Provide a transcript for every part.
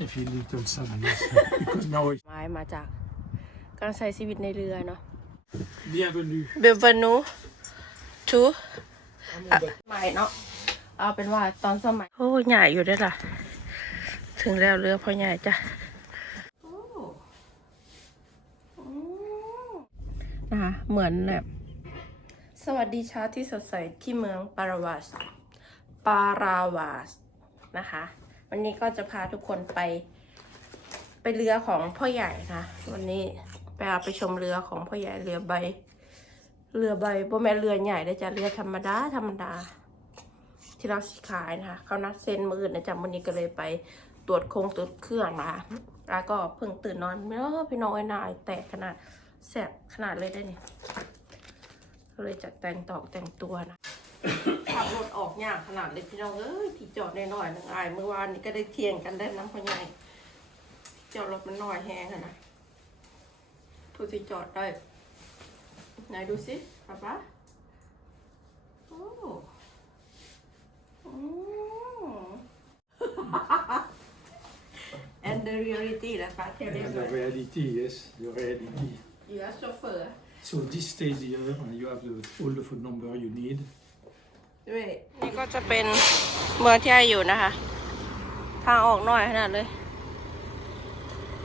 I feel little sad, yes, because now it's ไม้มาจากการใช้ชีวิตในเรือเนาะ bienvenue. เบลวานูทูใหม่เนาะเอาเป็นว่าตอนสมัย โอ้ใหญ่อยู่ได้อล่ะ ถึงแล้วเรือพอใหญ่จ้ะนะคะเหมือนแบบสวัสดีเช้าที่สดใสที่เมืองปาราวาสปาราวาสนะคะ วันนี้ก็จะพาทุกคนไป ไปเรือของพ่อใหญ่นะ วันนี้ไปเอาไปชมเรือของพ่อใหญ่เรือใบ เรือใบบ่แม่นเรือใหญ่ได้จ้ะเรือธรรมดาธรรมดา ที่เราสิขายนะคะเขานัดเซ็นมืออื่นนะจ๊ะวันนี้ก็เลยไปตรวจโครงตรวจเครื่องนะคะแล้วก็เพิ่งตื่นนอนไม่รู้พี่น้องไอ้นายแตกขนาดแสบขนาดเลยได้เนี่ยก็เลยจัดแต่งตอกแต่งตัวนะ ขับรถออกยากขนาดเลยพี่น้องเอ้ยที่จอดหน่อยๆหนึ่งอายเมื่อวานนี้ก็ได้เทียงกันได้น้ำพ่อใหญ่จอดรถมันน้อยแฮงอะนะผู้ที่จอดได้ไหนดูสิป๊าป๊าโอ้อืม and the reality ล่ะคะเทเล And the reality, yes, the reality. you are chauffeur So this stays here, and you have the, all the phone number you need. ด้วยนี่ก็จะเป็นเมืองที่ไออยู่นะคะ ทางออกน้อยขนาดเลย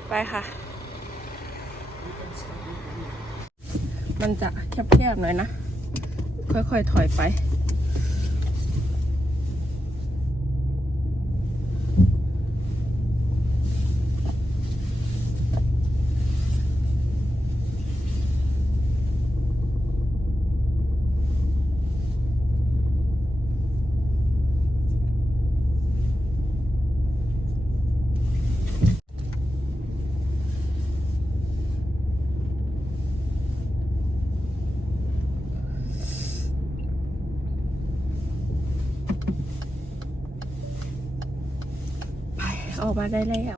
ไปค่ะ มันจะแคบๆหน่อยนะ ค่อยๆถอยไปไป มาได้แล้ว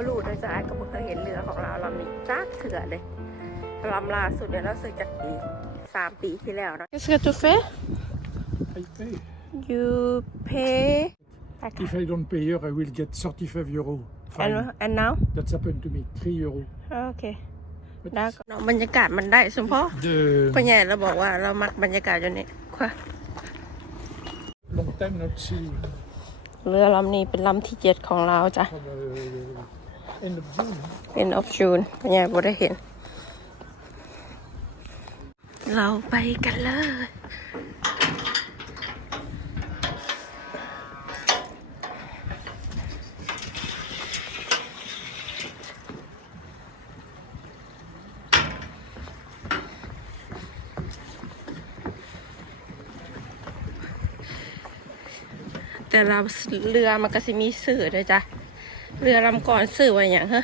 บรูด้วยจ้ะไอ้ก็ไม่เคยเห็นเรือของเราลำนี้จ้าเถื่อเลยลำล่าสุดเนี่ยเราซื้อจากปีสามปีที่แล้วเนาะ Qu'est-ce que tu fais I pay. You pay If I don't pay here, I will get 35 euro fine. and and now That's happened to me, 3 euro. โอเค But ได้เนาะบรรยากาศมันได้สมพอ the พ่อใหญ่เราบอกว่าเรามักบรรยากาศอยู่นี่ค่ะ long time not see เรือลำนี้เป็นลำที่เจ็ดของเราจ้ะ from uh, end of June. เป็นออฟชูนพ่อใหญ่บ่ได้เห็น เราไปกันเลยแต่เราเรือมันก็สิมีสื่อด้วยจ้ะ เรือลำก่อนสื่อว่าอย่างเฮ้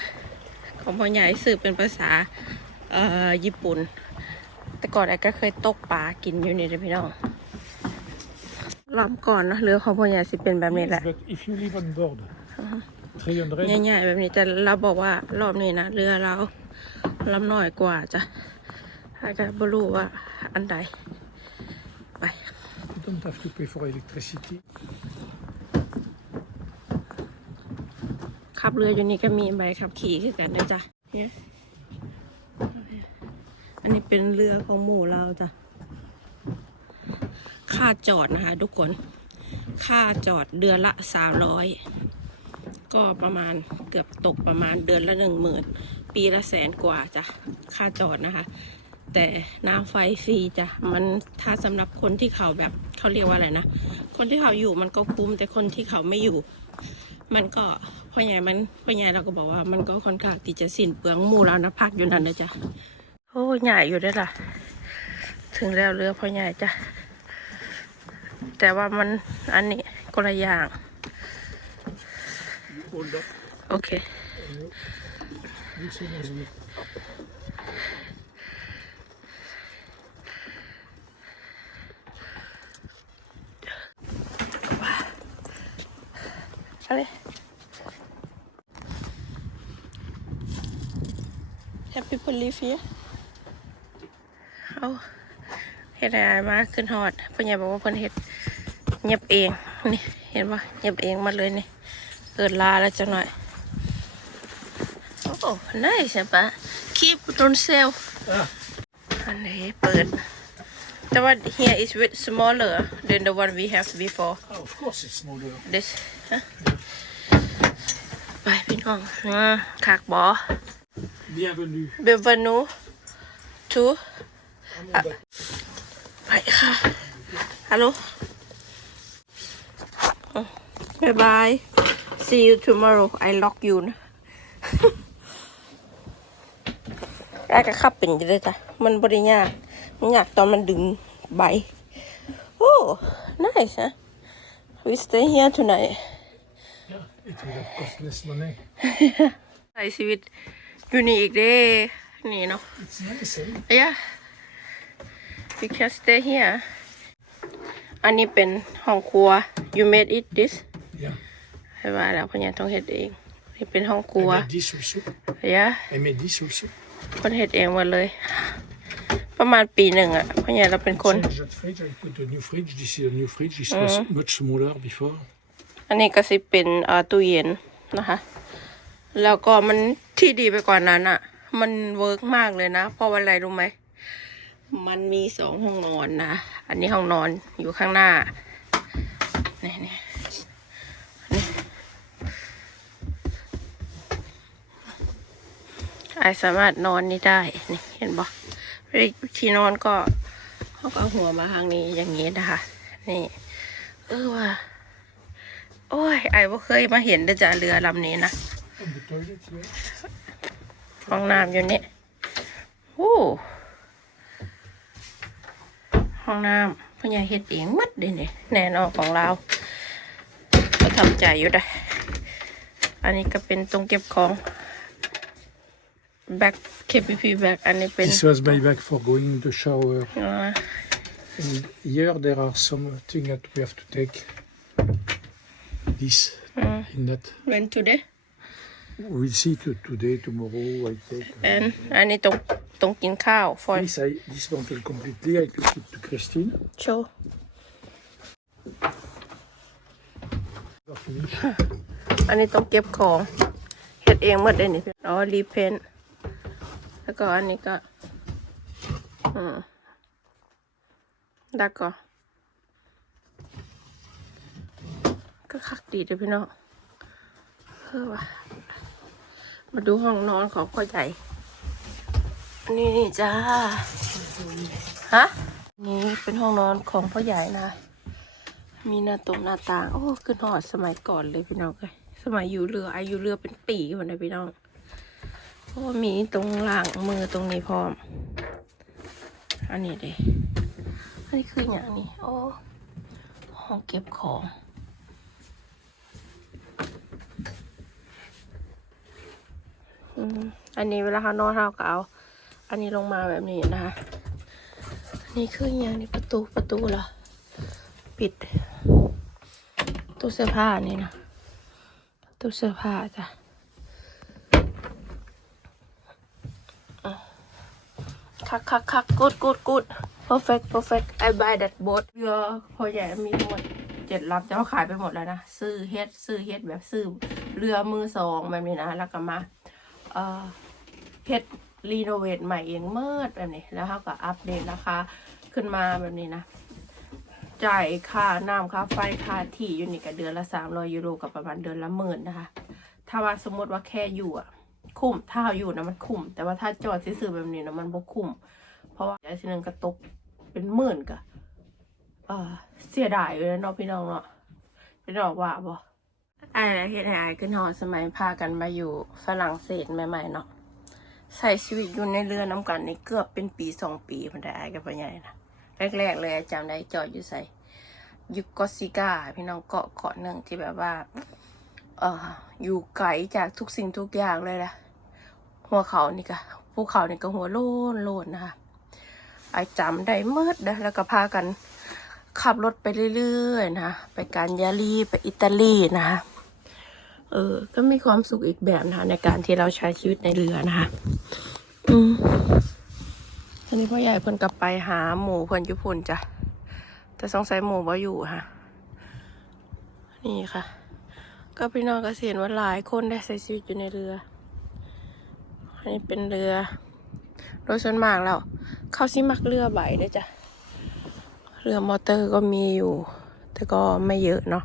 ของพ่อใหญ่สื่อเป็นภาษาเอ่อญี่ปุ่น แต่ก่อนไอ้ก็เคยตกปลากินอยู่นี่เด้อพี่น้องรอบก่อนเนอะเรือของพ่อใหญ่สิเป็นแบบนี้แหละ Yes, but if you live on board, 300, ใหญ่ๆแบบนี้แต่เราบอกว่ารอบนี้นะเรือเราลำน้อยกว่าจ้ะอาจจะบรู้ว่าอันใดไป you don't have to pay for electricity. ขับเรืออยู่นี่ก็มีใบขับขี่คือกันนะจ๊ะเนี่ยอันนี้เป็นเรือของหมู่เราจ้ะ ค่าจอดนะคะ ทุกคน ค่าจอดเดือนละสามร้อยก็ประมาณเกือบตกประมาณเดือนละหนึ่งหมื่นปีละแสนกว่าจ้ะ ค่าจอดนะคะ แต่น้ำไฟฟรีจ้ะ มันถ้าสำหรับคนที่เขาแบบเขาเรียกว่าอะไรนะ คนที่เขาอยู่มันก็คุ้มแต่คนที่เขาไม่อยู่ มันก็พ่อใหญ่มันพ่อใหญ่เราก็บอกว่ามันก็ค่อนข้างที่จะสิ้นเปลืองหมู่เรานะพักอยู่นั่นนะจ๊ะโอ้ใหญ่อยู่ได้วยล่ะ ถึงแล้วเรือพ่อใหญ่จ้ะแต่ว่ามันอันนี้คนละอย่าง You hold up โอเค the same as we. อะไร Have people live here เอาเฮ็ดอะไรมาขึ้นฮอดเพิ่นอยากบอกว่าเพิ่นเฮ็ดเงียบเองนี่เห็นปะเงียบเองหมาเลยนี่เกิดลาแล้วจังหน่อยโอ้ nice ใช่ปะ keep on sale Ah, อันนี้เปิด แต่ว่า here is with smaller than the one we have before ah, of course it's smaller. this ฮะ ไปพี่น้องอืมขากบอ Bienvenue. bienvenue to Ah, mon bateau. ไปค่ะฮัลโหลบายบาย see you tomorrow I lock you นะ ได้ก็ขับเป็นจะได้จ้ะมันบริยากมันยากตอนมันดึงใบ โอ้ nice นะ we stay here tonight Yeah, it will have cost less money. ใส่ชีวิตอยู่นี่อีกเด้นี่เนาะ It's nice, eh? Yeah we can stay here อันนี้เป็นห้องครัว you made it this Yeah. ให้ว่าแล้วพญาต้องเฮ็ดเอง นี่เป็นห้องครัว I made this also. yeah I made this also. คนเฮ็ดเองหมดเลย ประมาณปีหนึ่งอะพญาเราเป็นคน Change that fridge. I put a new fridge. This is a new fridge. This was much smaller before. อันนี้ก็สิเป็นตู้เย็นนะคะ แล้วก็มันที่ดีไปกว่านั้นอะมันเวิร์กมากเลยนะ เพราะว่าอะไรรู้ไหม มันมีสองห้องนอนนะ อันนี้ห้องนอนอยู่ข้างหน้านี่นี่นี่ไอสามารถนอนนี่ได้ นี่เห็นปะวิธีนอนก็เขาก็เอาหัวมาทางนี้อย่างนี้นะคะ นี่ เออว่า โอ้ยไอ้บ่เคยมาเห็นเด้อจ้ะเรือลำนี้นะ And the toilet here. ห้องน้ำอยู่นี่โอ้ห้องน้ำพ่อใหญ่เฮ็ดเองหมัดเลยนี่แน่นอนของเราก็ทำใจอยู่ได้ออันนี้ก็เป็นตรงเก็บของแบ็ค KPP แบ็คอันนี้เป็น This was my bag for going in the shower. อ่า And here there are some things that we have to take. This in that. when today We'll see to today, tomorrow. I take. and อันนี้ตรงตรงกินข้าว for This I dismantle completely. I took it to Christine. show We're finished. อันนี้ต้องเก็บของเฮ็ดเองหมดเลยนี่อ๋อรีเพนแล้วก็อันนี้ก็อืมแล้วก็ ก็คักดีเด้อพี่น้องเออว่ะมาดูห้องนอนของพ่อใหญ่ นี่จ้า ฮะ นี่เป็นห้องนอนของพ่อใหญ่นะ มีหน้าตรงหน้าต่าง โอ้ขึ้นหอดสมัยก่อนเลยพี่น้องเลยสมัยอยู่เรือ อายุเรือเป็นปีคนนะพี่น้องโอ้มีตรงหลังมือตรงนี้พร้อม อันนี้เด้อันนี้คืออย่างนี้ โอ้ ห้องเก็บของ อันนี้เวลาเขานอนเขาก็เอา อันนี้ลงมาแบบนี้นะคะ อันนี้คืออย่างนี้ประตูประตูเหรอ ปิด ตู้เสื้อผ้านี่นะ ตู้เสื้อผ้าจ้ะคักคักคักกูดกูดกูด perfect perfect I buy that boat เรือพอใหญ่มีหมดเจ็ดลำแต่ว่าขายไปหมดแล้วนะ ซื้อเฮ็ดซื้อเฮ็ดแบบซื้อเรือมือสองแบบนี้นะ แล้วก็มา เฮ็ดรีโนเวทใหม่เองเมื่อแบบนี้ แล้วเขาก็อัปเดตราคาขึ้นมาแบบนี้นะ จ่ายค่าน้ำค่าไฟค่าที่อยู่นี่ก็เดือนละสามร้อยยูโรกับประมาณเดือนละหมื่นนะคะ ถ้าว่าสมมติว่าแค่อยู่อะคุ้ม ถ้าอยู่นะมันคุ้ม แต่ว่าถ้าจอดซื้อแบบนี้นะมันบ่คุ้ม เพราะว่าอย่างที่หนึ่งก็ตกเป็นหมื่นกะเออเสียดายเลยเนาะพี่น้องเนาะพี่น้องว่าบ่ ไอ้เฮ็ดให้อายขึ้นหอสมัยพากันมาอยู่ฝรั่งเศสใหม่ๆเนาะใส่ชีวิตอยู่ในเรือน้ำกันนี่เกือบเป็นปีสองปีมันได้อายกับพ่อใหญ่นะแรกๆเลยจำได้จอดอยู่ใส่ยุกอซิกาพี่น้องเกาะเกาะหนึ่งที่แบบว่าเอออยู่ไกลจากทุกสิ่งทุกอย่างเลยนะหัวเขานี่ก็ภูเขานี่ก็หัวโลนโลนนะคะไอ้จำได้เมื่อนะแล้วก็พากัน ขับรถไปเรื่อยๆ นะ ไปการยาลีไปอิตาลีนะคะเออ ก็มีความสุขอีกแบบนะคะในการที่เราใช้ชีวิตในเรือนะคะอืมตอนนี้พ่อใหญ่เพิ่นกลับไปหาหมูเพิ่นญี่ปุ่นจ้ะ แต่สงสัยหมูว่าอยู่ค่ะ นี่ค่ะ ก็พี่น้องก็เห็นว่าหลายคนได้ใช้ชีวิตอยู่ในเรือ อันนี้เป็นเรือ โดยส่วนมากแล้วเขาซิมักเรือใบด้วยจ้ะ เรือมอเตอร์ก็มีอยู่ แต่ก็ไม่เยอะเนาะ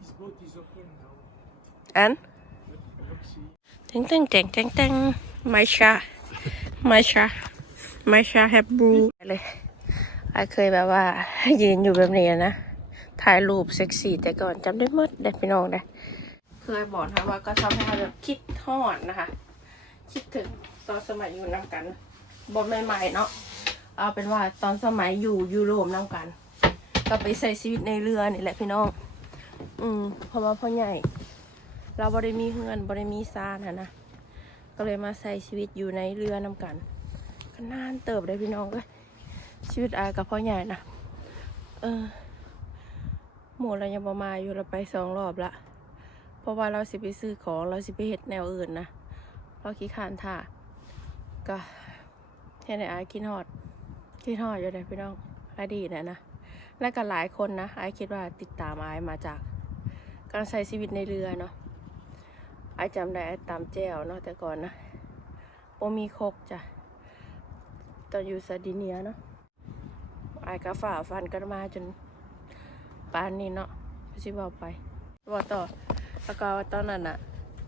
This boat is open now. อัน Look, see. เต็งเต็งเต็งเต็งเต็งไม่ชาไม่ชาไม่ชาแฮปบูเลยไอเคยแบบว่ายืนอยู่แบบนี้นะ ถ่ายรูปเซ็กซี่แต่ก่อนจำได้หมดได้พี่น้องได้เคยบอกนะว่าก็ชอบให้แบบคิดทอดนะคะ คิดถึงตอนสมัยอยู่น้ำกัน บทใหม่ๆเนาะเอาเป็นว่าตอนสมัยอยู่ยุโรปน้ำกัน ก็ไปใช้ชีวิตในเรือนี่แหละพี่น้อง อืมเพราะว่าพ่อใหญ่ เราบ่ได้มีเฮือนบ่ได้มีซานนะนะก็เลยมาใช้ชีวิตอยู่ในเรือน้ำกันก็นานเติบได้พี่น้องเลยชีวิตอายกับพ่อใหญ่นะเออหมู่เรายังประมาอยู่เราไปสองรอบละเพราะว่าเราสิไปซื้อของเราสิไปเห็ดแนวอื่นนะเราขี้ขานท่าก็ แค่ไหนอายกินฮอดกินฮอดอยู่เลยพี่น้องอดีตนะนะและก็หลายคนนะไอายคิดว่าติดตามไอายมาจาก การใช้ชีวิตในเรือเนาะไอายจำได้ไอายตามแจวเนาะแต่ก่อนนะโอมีคกจ้ะตอนอยู่ซาดิเนียเนาะไอายก็ฝ่าฟันกันมาจนปานนี้เนาะพี่ชิบอกไปบอกต่อแล้วก็ตอนนั้นน่ะ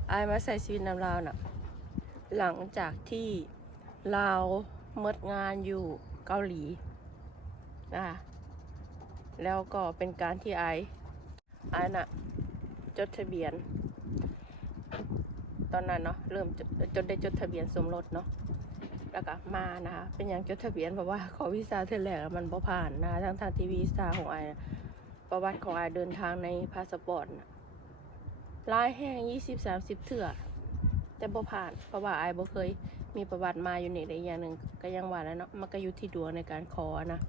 ไอายมาใส่ชีวิตนำลาวน่ะหลังจากที่ลาว เมิดงานอยู่เกาหลีนะคะแล้วก็เป็นการที่ไอายไอายน่ะ จดทะเบียน ตอนนั้นเนาะเริ่มจดจดได้จดทะเบียนสมรสเนาะแล้วก็มานะคะเป็นอย่างจดทะเบียนเพราะว่าขอวีซ่าเทอแรกมันบ่ผ่านนะคะทั้งทางที่วีซ่าของไออะประวัติของไอเดินทางในพาสปอร์ตลายแห่งยี่สิบสามสิบเถื่อแต่บ่ผ่านเพราะว่าไอบ่เคย มีประวัติมาอยู่นี่เลยอย่างหนึ่งก็ยังว่าแล้วเนาะมันก็อยู่ที่ดวงในการขอนะ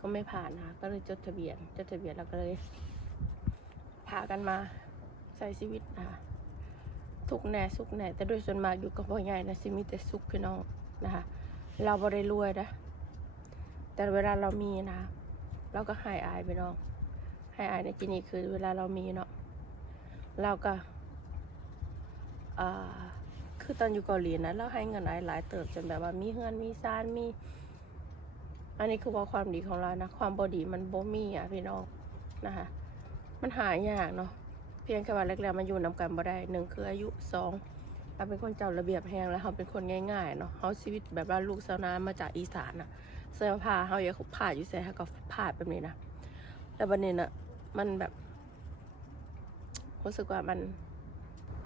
ก็ไม่ผ่านนะคะก็เลยจดทะเบียนจดทะเบียนแล้วก็เลยพากันมาใช้ชีวิตนะคะทุกแหน่สุขแหน่แต่โดยส่วนมากอยู่กับพ่อใหญ่นะสิมีแต่สุขพี่น้องนะคะ เราบ่ได้รวยนะแต่เวลาเรามีนะเราก็ให้อายพี่น้องให้อายในที่นี้คือเวลาเรามีเนาะเราก็อ่า คือตอนอยู่เกาหลีนะเราให้เงินหลายๆเติบจนแบบว่ามีเงินมีซานมี อันนี้คือว่าความดีของเรานะ ความบอดีมันบ่มีอะพี่น้องนะคะ มันหายากเนาะเพียงแค่ว่าแรกๆมันอยู่นำกันบ่ได้หนึ่งคืออายุสองเราเป็นคนเจ้าระเบียบแหงแล้วเขาเป็นคนง่ายๆเนาะเขาชีวิตแบบว่าลูกชาวนามาจากอีสานอะเสื้อผ้าเขาอย่าเขาผ่าอยู่ใส่เขาก็ผ่าแบบนี้นะแต่บันนี้น่ะมันแบบรู้สึกว่ามัน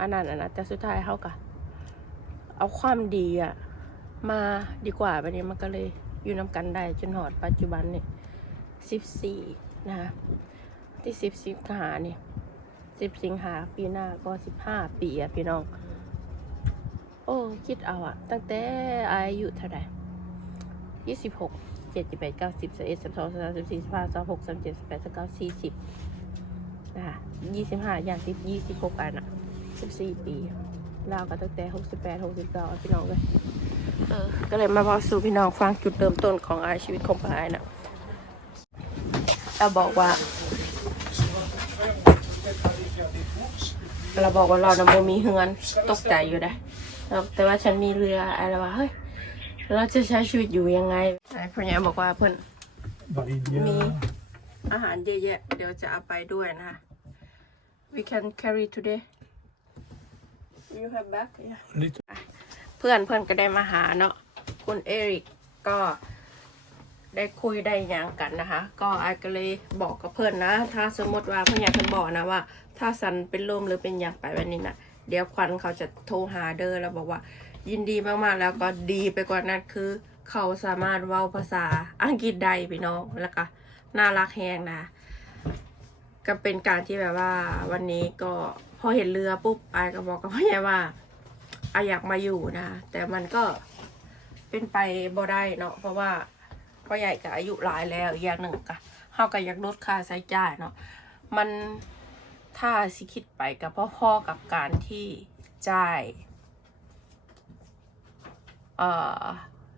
อันนั้นอะนะแต่สุดท้ายเขาก็ เอาความดีอะมาดีกว่าบันนี้มันก็เลยอยู่นำกันได้จนหอดปัจจุบันนี่สิบสี่นะคะที่สิบสิบหานี่สิบสิงหาปีหน้าก็สิบห้าปีอะพี่น้อง โอ้คิดเอาอะตั้งแต่อายุเท่าไหร่ยี่สิบหกเจ็ดสิบแปดเก้าสิบสิบเอ็ดสิบสองสิบสามสิบสี่สิบห้าสิบหกสิบเจ็ดสิบแปดสิบเก้าสี่สิบนะคะยี่สิบห้าอย่างสิบยี่สิบหกอันอะสิบสี่ปี ลาวก็ตั้งแต่หกสิบแปดหกสิบเก้าพี่น้องเลยเออก็เลยมาบอกสู่พี่น้องฟังจุดเริ่มต้นของอาชีวิตของปลายนะเราบอกว่า เราบอกว่าเรานำโมมีเฮือนตกใจอยู่ได้แล้วแต่ว่าฉันมีเรืออะไรวะเฮ้ยเราจะใช้ชีวิตอยู่ยังไงไอ้พ่อใหญ่บอกว่าเพื่อน Baridia. Me. อาหารเยอะแยะเดี๋ยวจะเอาไปด้วยนะคะ we can carry today you have back yeah Little. เพื่อนเพื่อนก็ได้มาหาเนาะคุณเอริกก็ได้คุยได้หยังกันนะคะ ก็ไอายก็เลยบอกกับเพื่อนนะ ถ้าสมมติว่าเพื่อนอยากเพื่อนบอกนะว่า ถ้าสันเป็นลมหรือเป็นอยากไปวันนี้นะเดี๋ยวควันเขาจะโทรหาเดอแล้วบอกว่า ยินดีมากๆแล้วก็ดีไปกว่านั้นคือ เขาสามารถเว้าภาษาอังกฤษได้พี่น้องแล้วก็น่ารักแฮงนะ ก็เป็นการที่แบบว่าวันนี้ก็พ อเห็นเรือปุ๊บไอายก็บอกกับพ่อใหญ่ว่าอาอยากมาอยู่นะแต่มันก็เป็นไปบ่ได้เนาะเพราะว่าพ่อใหญ่ก็อายุหลายแล้วอย่างหนึ่งก็เฮาก็อยากลดค่าใช้จ่ายเนาะมันถ้าสิคิดไปกับพ่อๆกับการที่จ่ายเอ่อ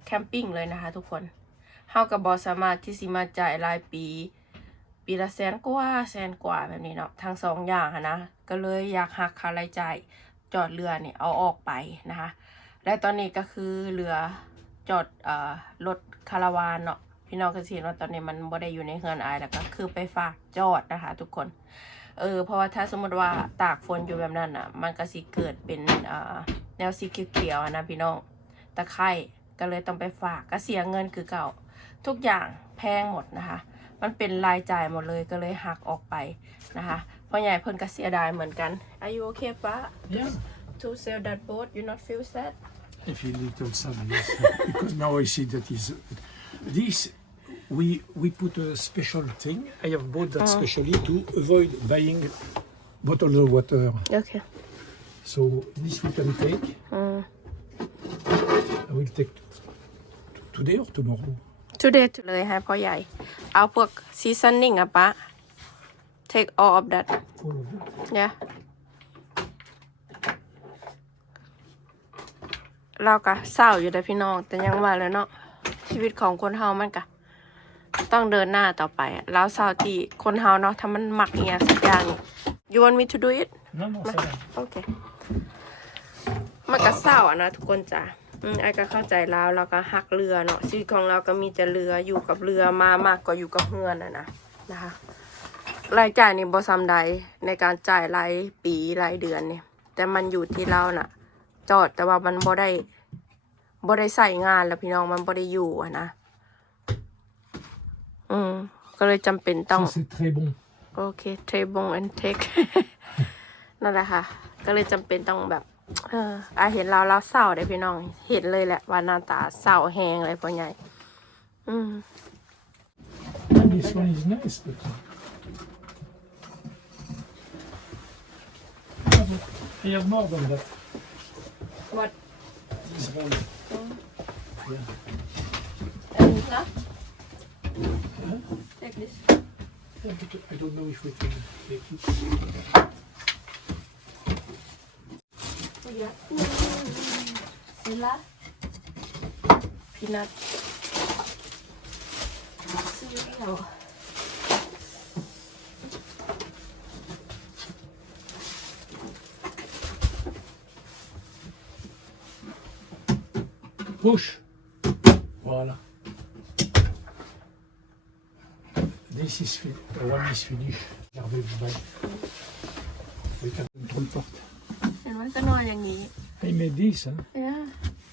แคมปิ้งเลยนะคะทุกคนเฮากับบอสามารถที่สิมาจ่ายรายปี ปีละแสนกว่าแสนกว่าแบบนี้เนาะทั้งสองอย่างนะก็เลยอยากหักค่ารายจ่ายจอดเรือเนี่ยเอาออกไปนะคะและตอนนี้ก็คือเรือจอดเอ่อรถคาราวานเนาะพี่น้องก็สิเห็นว่าตอนนี้มันบ่ได้อยู่ในเฮือนอายแล้วก็คือไปฝากจอดนะคะ ทุกคนเออเพราะว่าถ้าสมมติว่าตากฝนอยู่แบบนั้นอะ มันก็สิเกิดเป็นอ่อแนวสีเขียวๆนะพี่น้องตะไคร่ก็เลยต้องไปฝากก็เสียเงินคือเก่า ทุกอย่างแพงหมดนะคะ มันเป็นรายจ่ายหมดเลยก็เลยหักออกไปนะคะพ่อใหญ่เพิ่นก็เสียดายเหมือนกัน Are you okay ปะ Yeah. to sell that boat you not feel sad I feel little sad, yes. because now I see that is this. We we put a special thing. I have bought that specially to avoid buying bottles of water. okay So this we can take. I will take t- today or tomorrow. Today เลยให้พ่อใหญ่ เอาพวก seasoning อะปะ take all of that All of it. yeah เราก็เศร้าอยู่แต่พี่น้อง แต่ยังว่าแล้วเนาะชีวิตของคนเฮามันก็ต้องเดินหน้าต่อไปอะแล้วเศร้าที่คนเฮาเนาะถ้ามันมักเนียสักอย่างนี่ you want me to do it No, no, ça va. โอเคมันก็เศร้าอะนะทุกคนจ้ะ อืมไอ้ก็เข้าใจแล้วเราก็หักเรือเนาะชีวิตของเราก็มีแต่เรืออยู่กับเรือมามากกว่าอยู่กับเฮือนอะนะนะคะรายจ่ายนี่บ่ซ้ำใดในการจ่ายรายปีรายเดือนเนี่ย แต่มันอยู่ที่เราน่ะ จอดแต่ว่ามันบ่ได้บ่ได้ใส่งานแล้วพี่น้องมันบ่ได้อยู่อะนะอืมก็เลยจำเป็นต้อง Ça, c'est très bon. โอเคเทบงแอนเทค นั่นแหละค่ะ ก็เลยจำเป็นต้องแบบ เอออาเห็นเราเราเศร้าเด้พี่น้อง เห็นเลยแหละว่าหน้าตาเศร้าแหงเลยพ่อใหญ่ อืม And this one is nice. But... Ah, but I have more than that. what This one. Yeah. and that take this Yeah, but I don't know if we can take it. สิละพีนัทซีเรียล Push. Voilà. This is fin- the one is finished. Garbage bag. We can control part. เห็น มันก็นอนอย่างนี้ I made this, huh? เนี่ย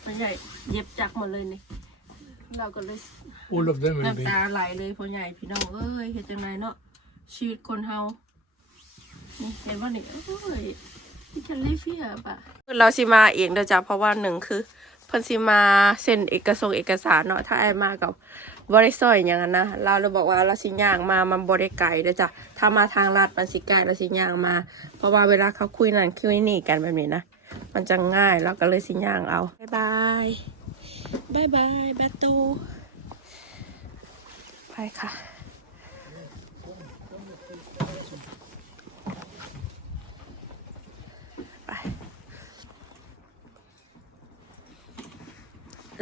พ่อใหญ่เย็บจักรหมดเลยนี่ เราก็เลย All of them will be. น้ำตาไหลเลยพ่อใหญ่พี่น้องเอ้ยเฮ็ดจังไงเนาะชีวิตคนเฮานี่เห็นว่านี่เอ้ยพี่ฉันเลยเฟียปะเราสิมาเองเด้อจ้ะเพราะว่าหนึ่งคือเพิ่นสิมาเซ็นเอกสงเอกสารเนาะถ้าไอ้มากับบริษัทอย่างนั้นนะเราเลยบอกว่าเราสิย่างมามันบริไกลเด้อจ้ะถ้ามาทางลัดมันสิไกลเราสิย่างมา เพราะว่าเวลาเขาคุยนั่นคุยนี่กันแบบนี้นะ มันจะง่ายเราก็เลยสิย่างเอาบายบายบายบายแบตตูไปค่ะ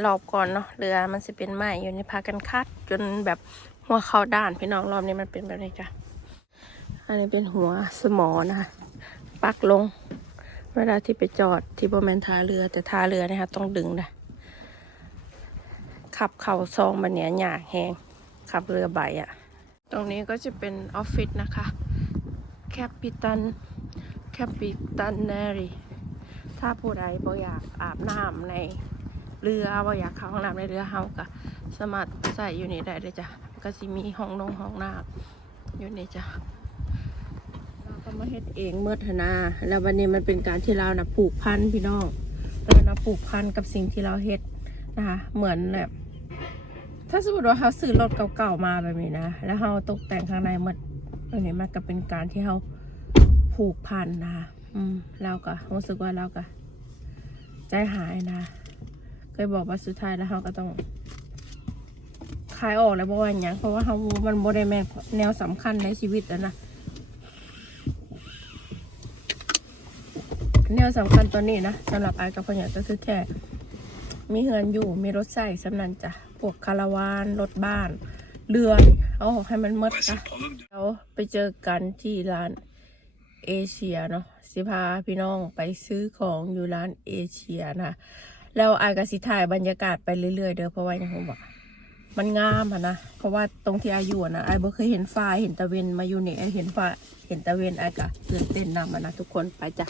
รอบก่อนเนาะเรือมันจะเป็นไม้อยู่ในพากันคัด จนแบบหัวเข้าด้านพี่น้องรอบนี้มันเป็นแบบนี้จ้ะอันนี้เป็นหัวสมอนะคะปักลง เวลาที่ไปจอดที่บริเวณท่าเรือแต่ท่าเรือนะคะต้องดึงนะขับเข่าซองมันเนี่ยหยาแหงขับเรือใบอะ่ะ ตรงนี้ก็จะเป็นออฟฟิศนะคะแคปิตันแคปิตันเนรีถ้าผู้ใดบ่อยากอาบน้ำใน เรือบ่าอยากเข้าห้องน้ำในเรือเฮาก็สามารถใส่อยู่นี่ได้เลยจ้ะก็สิมีห้องนงห้องน้ำอยู่นี่จ้ะเราก็มาเฮ็ดเองเมื่อธนา แล้ววันนี้มันเป็นการที่เรานะผูกพันพี่น้องเรานะผูกพันกับสิ่งที่เราเฮ็ดนะคะเหมือนแบบถ้าสมมติว่าเราซื้อรถเก่าๆมาแบบนี้นะ แล้วเราตกแต่งข้างในหมดอันนี้มันก็เป็นการที่เราผูกพันนะคะ อืม เราก็รู้สึกว่าเราก็ใจหายนะ เคยบอกว่าสุดท้ายแล้วเราก็ต้องขายออกแล้วเพราะว่าอย่างเพราะว่าเรามันโมได้แม่นแนวสำคัญในชีวิตแล้วนะแนวสำคัญตัวนี้นะสำหรับไอ้กับพ่อใหญ่ก็คือแค่ มีเฮือนอยู่มีรถใส่สำนันจ้ะพวกคาราวานรถบ้าน เรือเอาออกให้มันมดจ้ะเราไปเจอกันที่ร้านเอเชียเนาะสิพาพี่น้องไปซื้อของอยู่ร้านเอเชียนะ แล้วไอ้กับสิถ่ายบรรยากาศไปเรื่อยๆเด้อเพราะว่าอย่างผมบอกมันงามอะนะเพราะว่าตรงที่อายุนะไอ้บ่เคยเห็นฟ้าเห็นตะเวนมาอยู่เนี่ยเห็นฟ้าเห็นตะเวนไอ้ก็ตื่นเต้นนำอะนะทุกคนไปจ้ะ